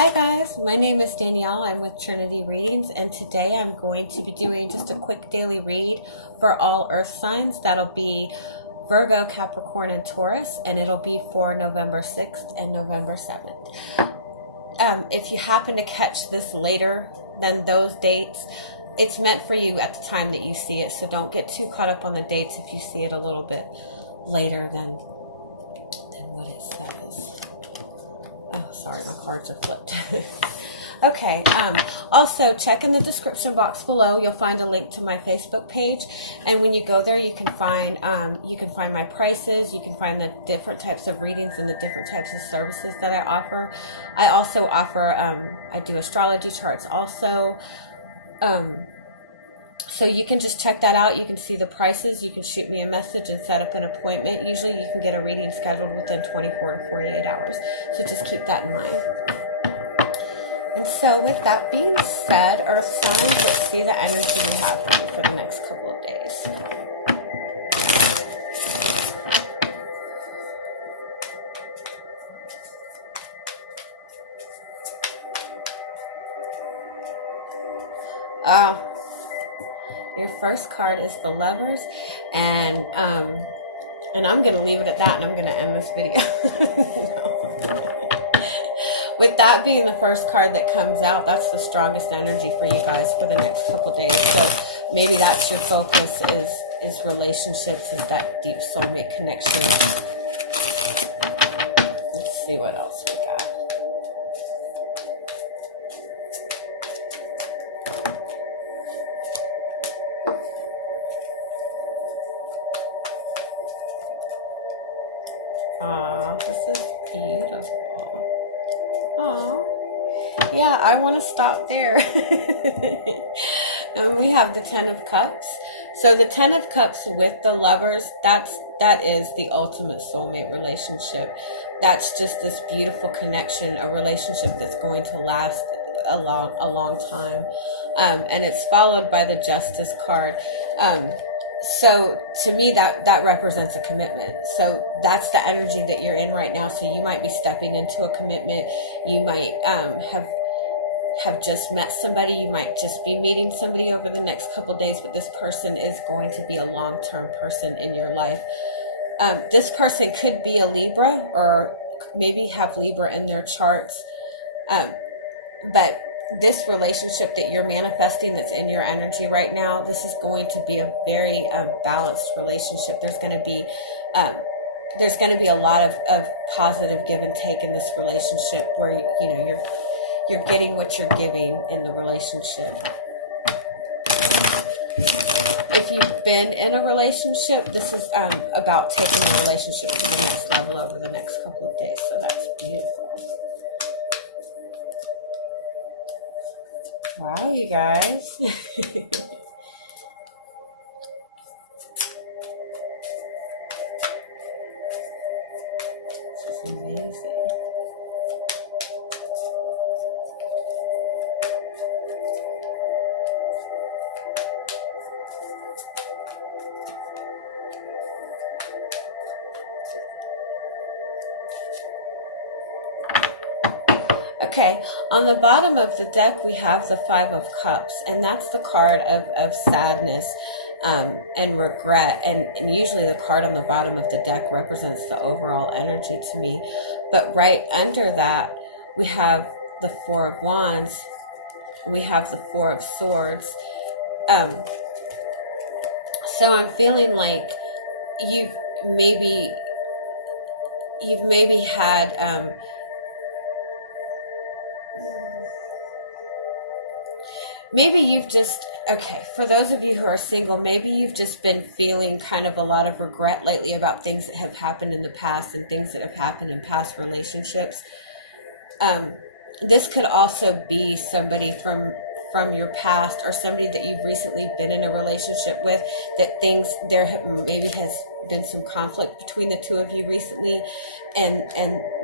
Hi guys, my name is Danielle. I'm with Trinity Readings, and today I'm going to be doing just a quick daily read for all earth signs. That'll be Virgo, Capricorn, and Taurus, and it'll be for November 6th and November 7th. If you happen to catch this later than those dates, it's meant for you at the time that you see it, so don't get too caught up on the dates if you see it a little bit later than what it says. Oh, sorry, my cards are flipped. Okay, also check in the description box below. You'll find a link to my Facebook page, and when you go there you can find my prices. You can find the different types of readings and the different types of services that I offer. I also offer I do astrology charts also, so you can just check that out. You can see the prices. You can shoot me a message and set up an appointment. Usually you can get a reading scheduled within 24 to 48 hours, so just keep that in mind. And so with that being said, earth signs, let's see the energy we have for the next couple of days. Your first card is the Lovers, and I'm going to leave it at that, and I'm going to end this video. With that being the first card that comes out, that's the strongest energy for you guys for the next couple days. So maybe that's your focus is relationships, is that deep soulmate connection. Let's see what else we got. This is beautiful. Yeah, I want to stop there. We have the Ten of Cups. So the Ten of Cups with the Lovers, that is the ultimate soulmate relationship. That's just this beautiful connection, a relationship that's going to last a long time. And it's followed by the Justice card. So to me, that represents a commitment. So that's the energy that you're in right now. So you might be stepping into a commitment. You might have just met somebody. You might just be meeting somebody over the next couple of days, but this person is going to be a long-term person in your life. This person could be a Libra, or maybe have Libra in their charts. But this relationship that you're manifesting that's in your energy right now, this is going to be a very balanced relationship. There's going to be a lot of positive give and take in this relationship, where you're getting what you're giving in the relationship. If you've been in a relationship, this is about taking the relationship to the next level over the next couple of days. So that's beautiful. Wow, you guys. This is amazing. Okay, on the bottom of the deck we have the Five of Cups, and that's the card of sadness and regret, and usually the card on the bottom of the deck represents the overall energy to me. But right under that we have the Four of Wands, we have the Four of Swords. So I'm feeling like you've maybe had maybe you've just, okay, for those of you who are single, maybe you've just been feeling kind of a lot of regret lately about things that have happened in the past and things that have happened in past relationships. This could also be somebody from your past, or somebody that you've recently been in a relationship with, that maybe has been some conflict between the two of you recently, and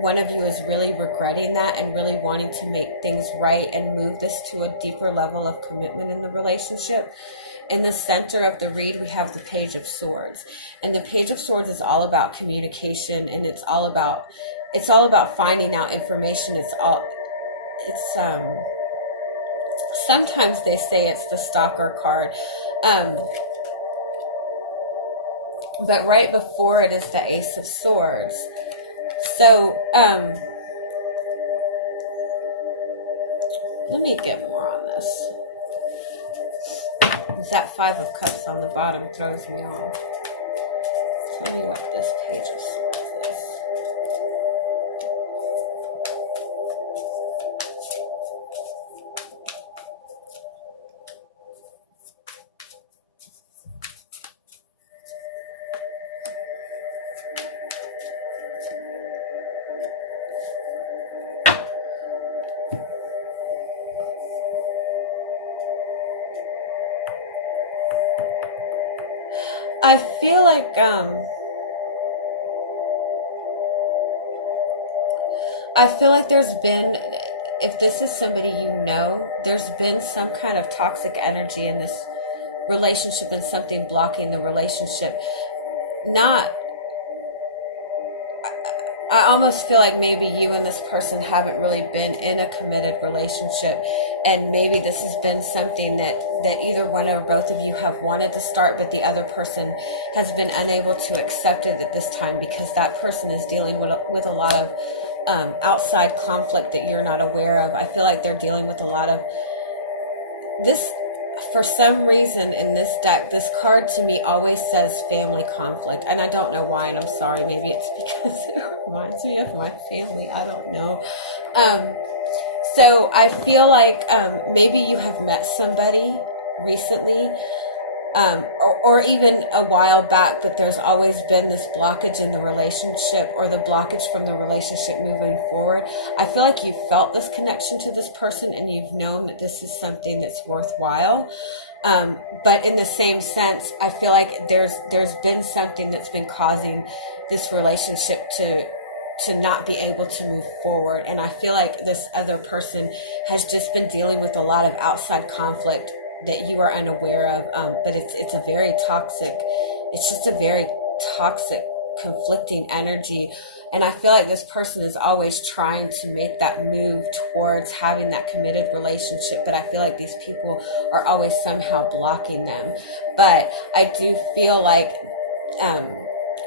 one of you is really regretting that and really wanting to make things right and move this to a deeper level of commitment in the relationship. In the center of the read, we have the Page of Swords, and the Page of Swords is all about communication, and it's all about finding out information. it's sometimes they say it's the stalker card. But right before it is the Ace of Swords. So, let me get more on this. That Five of Cups on the bottom throws me off. Tell me what this Page of Swords is. I feel like, there's been, if this is somebody you know, there's been some kind of toxic energy in this relationship and something blocking the relationship. Not, I almost feel like maybe you and this person haven't really been in a committed relationship, and maybe this has been something that either one or both of you have wanted to start, but the other person has been unable to accept it at this time because that person is dealing with a lot of outside conflict that you're not aware of. I feel like they're dealing with a lot of this. For some reason in this deck, this card to me always says family conflict, and I don't know why, and I'm sorry, maybe it's because it reminds me of my family, I don't know. So I feel like maybe you have met somebody recently, or even a while back, but there's always been this blockage in the relationship, or the blockage from the relationship moving forward. I feel like you felt this connection to this person and you've known that this is something that's worthwhile. But in the same sense, I feel like there's been something that's been causing this relationship to not be able to move forward. And I feel like this other person has just been dealing with a lot of outside conflict that you are unaware of, but it's a very toxic, it's just a very toxic, conflicting energy. And I feel like this person is always trying to make that move towards having that committed relationship, but I feel like these people are always somehow blocking them. But I do feel like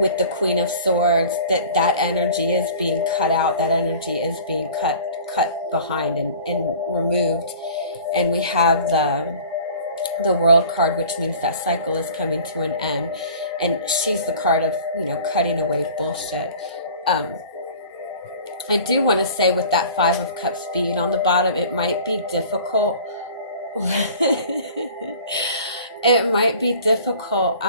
with the Queen of Swords, that energy is being cut out, that energy is being cut behind and removed. And we have the World card, which means that cycle is coming to an end, and she's the card of, cutting away bullshit. I do want to say, with that Five of Cups being on the bottom, it might be difficult. It might be difficult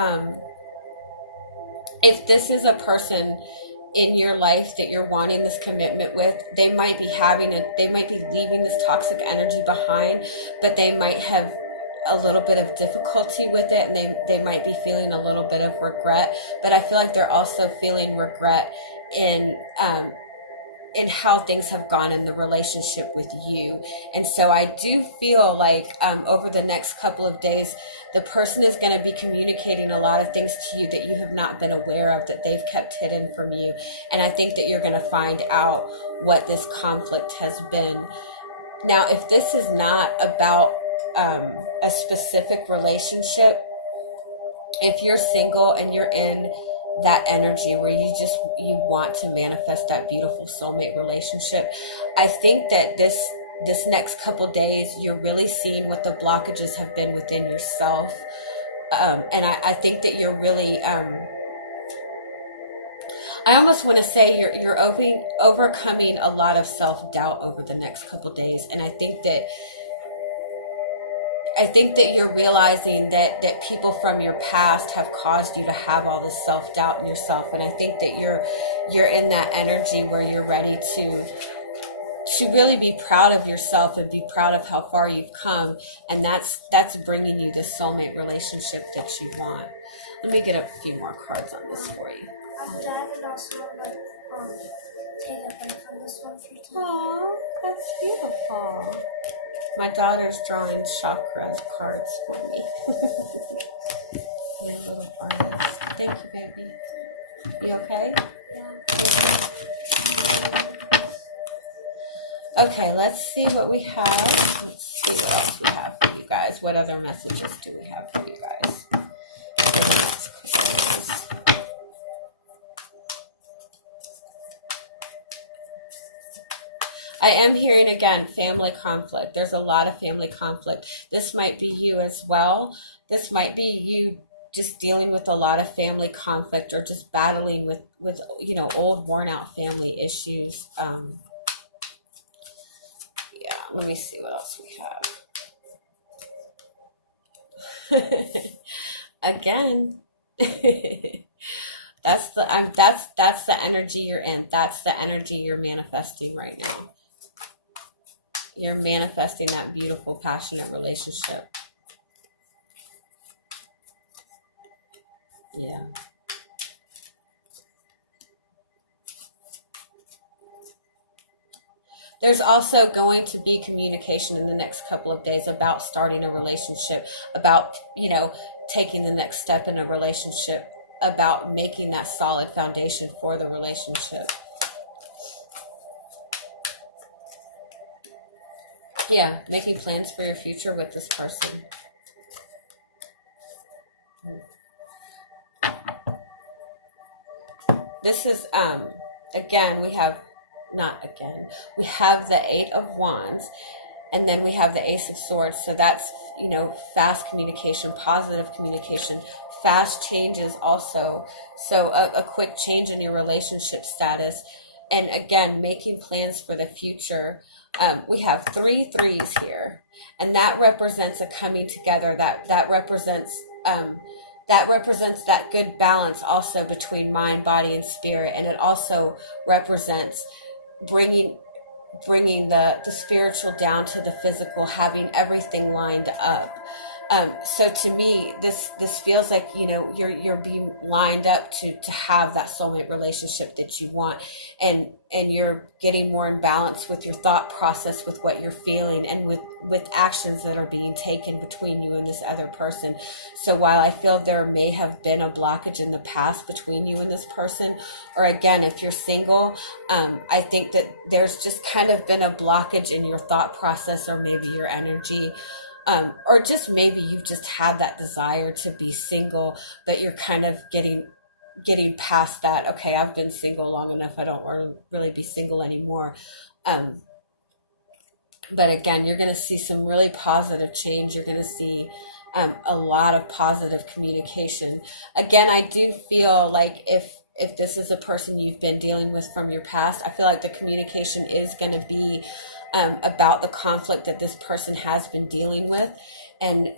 if this is a person in your life that you're wanting this commitment with. They might be leaving this toxic energy behind, but they might have a little bit of difficulty with it, and they might be feeling a little bit of regret. But I feel like they're also feeling regret in how things have gone in the relationship with you. And so I do feel like over the next couple of days, the person is going to be communicating a lot of things to you that you have not been aware of, that they've kept hidden from you. And I think that you're going to find out what this conflict has been. Now, if this is not about a specific relationship, if you're single and you're in that energy where you want to manifest that beautiful soulmate relationship, I think that this next couple days, you're really seeing what the blockages have been within yourself. And I think that you're really, I almost want to say you're overcoming a lot of self-doubt over the next couple days. And I think that you're realizing that people from your past have caused you to have all this self-doubt in yourself. And I think that you're in that energy where you're ready to really be proud of yourself and be proud of how far you've come. And that's bringing you this soulmate relationship that you want. Let me get a few more cards on this for you. I would also like take a break from this one for you. Oh, that's beautiful. My daughter's drawing chakra cards for me. My little artist. Thank you, baby. You okay? Yeah. Okay, let's see what we have. Let's see what else we have for you guys. What other messages do we have for you guys? For the next couple days? I am hearing again family conflict. There's a lot of family conflict. This might be you as well. This might be you just dealing with a lot of family conflict or just battling with old worn out family issues. Yeah, let me see what else we have. Again. That's the energy you're in. That's the energy you're manifesting right now. You're manifesting that beautiful, passionate relationship. Yeah. There's also going to be communication in the next couple of days about starting a relationship, about, taking the next step in a relationship, about making that solid foundation for the relationship. Yeah, making plans for your future with this person. This is, again, we have the Eight of Wands, and then we have the Ace of Swords. So that's, fast communication, positive communication, fast changes also. So a quick change in your relationship status. And again, making plans for the future. We have 3 threes here, and that represents a coming together. That represents that good balance also between mind, body, and spirit, and it also represents bringing the spiritual down to the physical, having everything lined up. So to me, this feels like you're being lined up to have that soulmate relationship that you want, and you're getting more in balance with your thought process, with what you're feeling, and with actions that are being taken between you and this other person. So while I feel there may have been a blockage in the past between you and this person, or again, if you're single, I think that there's just kind of been a blockage in your thought process, or maybe your energy. Or just maybe you've just had that desire to be single, but you're kind of getting past that. Okay, I've been single long enough. I don't want to really be single anymore. But again, you're going to see some really positive change. You're going to see a lot of positive communication. Again, I do feel like if this is a person you've been dealing with from your past, I feel like the communication is going to be about the conflict that this person has been dealing with, and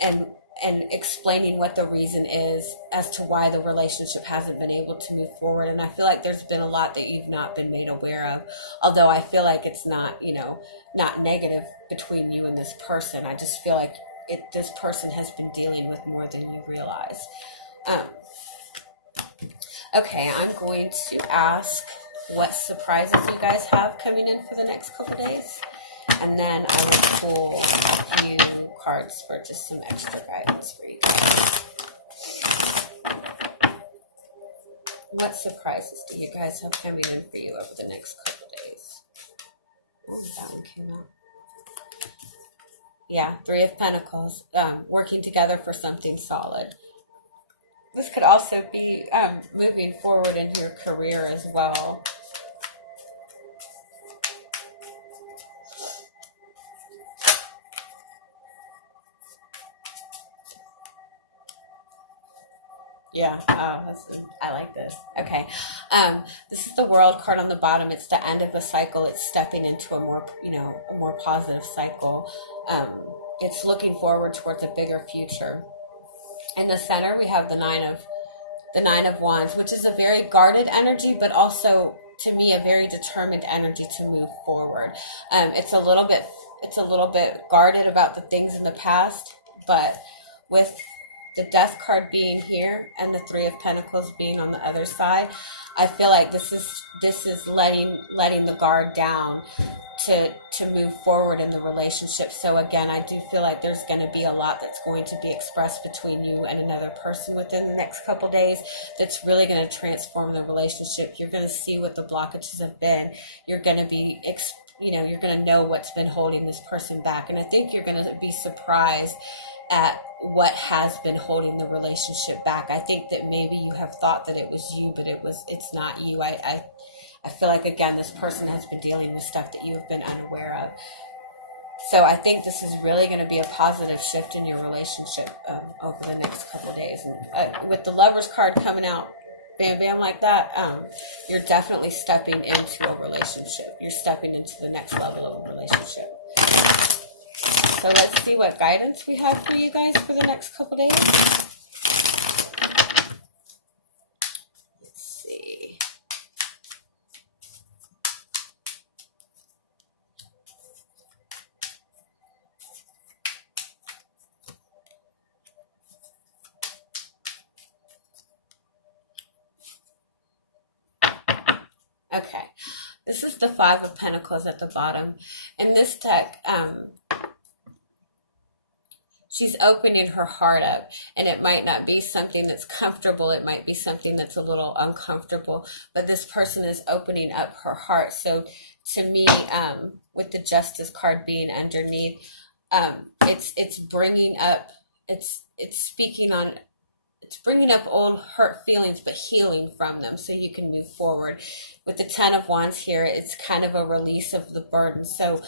explaining what the reason is as to why the relationship hasn't been able to move forward. And I feel like there's been a lot that you've not been made aware of, although I feel like it's not, not negative between you and this person. I just feel like this person has been dealing with more than you realize. Okay, I'm going to ask what surprises you guys have coming in for the next couple days. And then I will pull a few cards for just some extra guidance for you guys. What surprises do you guys have coming in for you over the next couple days? Oh, that one came out. Yeah, 3 of Pentacles, working together for something solid. This could also be moving forward in your career as well. Yeah, I like this. Okay, this is the World card on the bottom. It's the end of a cycle. It's stepping into a more positive cycle. It's looking forward towards a bigger future. In the center, we have the Nine of Wands, which is a very guarded energy, but also, to me, a very determined energy to move forward. It's a little bit guarded about the things in the past, but with the Death card being here and the 3 of Pentacles being on the other side, I feel like this is letting the guard down to move forward in the relationship. So again, I do feel like there's going to be a lot that's going to be expressed between you and another person within the next couple days that's really going to transform the relationship. You're going to see what the blockages have been. You're going to be you're going to know what's been holding this person back. And I think you're going to be surprised at what has been holding the relationship back. I think that maybe you have thought that it was you, but it's not you. I feel like, again, this person has been dealing with stuff that you have been unaware of. So I think this is really going to be a positive shift in your relationship over the next couple of days. And with the Lovers card coming out, bam, bam, like that, you're definitely stepping into a relationship. You're stepping into the next level of a relationship. So let's see what guidance we have for you guys for the next couple of days. Let's see. Okay, this is the Five of Pentacles at the bottom. In this deck, she's opening her heart up, and it might not be something that's comfortable. It might be something that's a little uncomfortable, but this person is opening up her heart. So to me, with the Justice card being underneath, it's bringing up, it's speaking on, it's bringing up old hurt feelings, but healing from them so you can move forward. With the Ten of Wands here, it's kind of a release of the burden. So,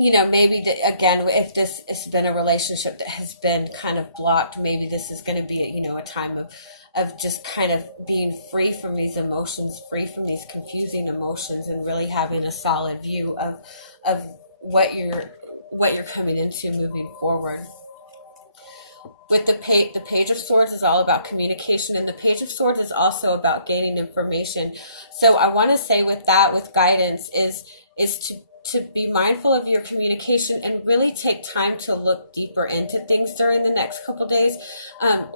maybe again, if this has been a relationship that has been kind of blocked, maybe this is going to be, a time of just kind of being free from these emotions, free from these confusing emotions, and really having a solid view of what you're coming into moving forward. With the Page of Swords is all about communication, and the Page of Swords is also about gaining information. So I want to say with that, with guidance, is to be mindful of your communication and really take time to look deeper into things during the next couple days.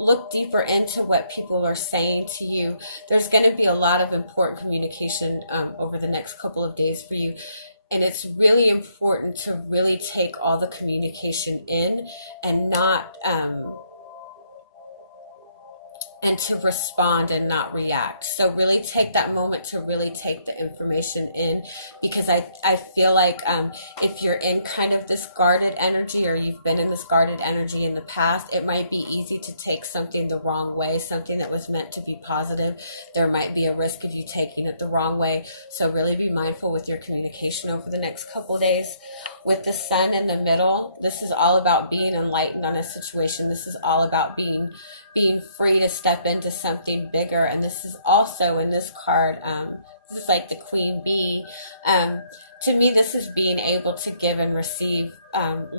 Look deeper into what people are saying to you. There's going to be a lot of important communication over the next couple of days for you. And it's really important to really take all the communication in and not, and to respond and not react. So really take that moment to really take the information in, because I feel like if you're in kind of this guarded energy, or you've been in this guarded energy in the past, it might be easy to take something the wrong way, something that was meant to be positive. There might be a risk of you taking it the wrong way. So really be mindful with your communication over the next couple days. With the Sun in the middle, this is all about being enlightened on a situation. This is all about being free to step into something bigger. And this is also in this card, this is like the Queen Bee. To me, this is being able to give and receive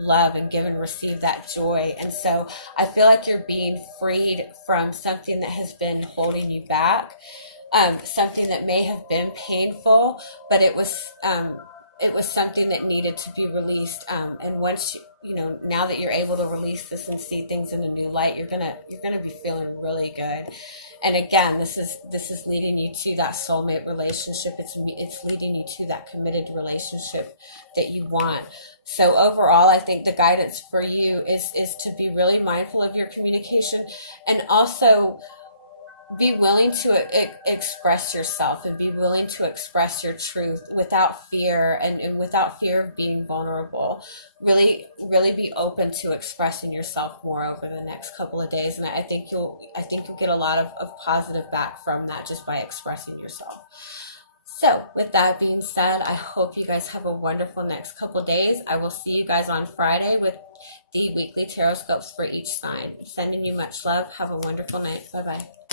love, and give and receive that joy. And so I feel like you're being freed from something that has been holding you back, something that may have been painful, but it was something that needed to be released. And once now that you're able to release this and see things in a new light, you're gonna be feeling really good. And again, this is leading you to that soulmate relationship. It's leading you to that committed relationship that you want. So overall, I think the guidance for you is to be really mindful of your communication, and also be willing to express yourself, and be willing to express your truth without fear, and without fear of being vulnerable. Really, really be open to expressing yourself more over the next couple of days. And I think you'll get a lot of positive back from that, just by expressing yourself. So with that being said, I hope you guys have a wonderful next couple of days. I will see you guys on Friday with the weekly tarot scopes for each sign. Sending you much love. Have a wonderful night. Bye-bye.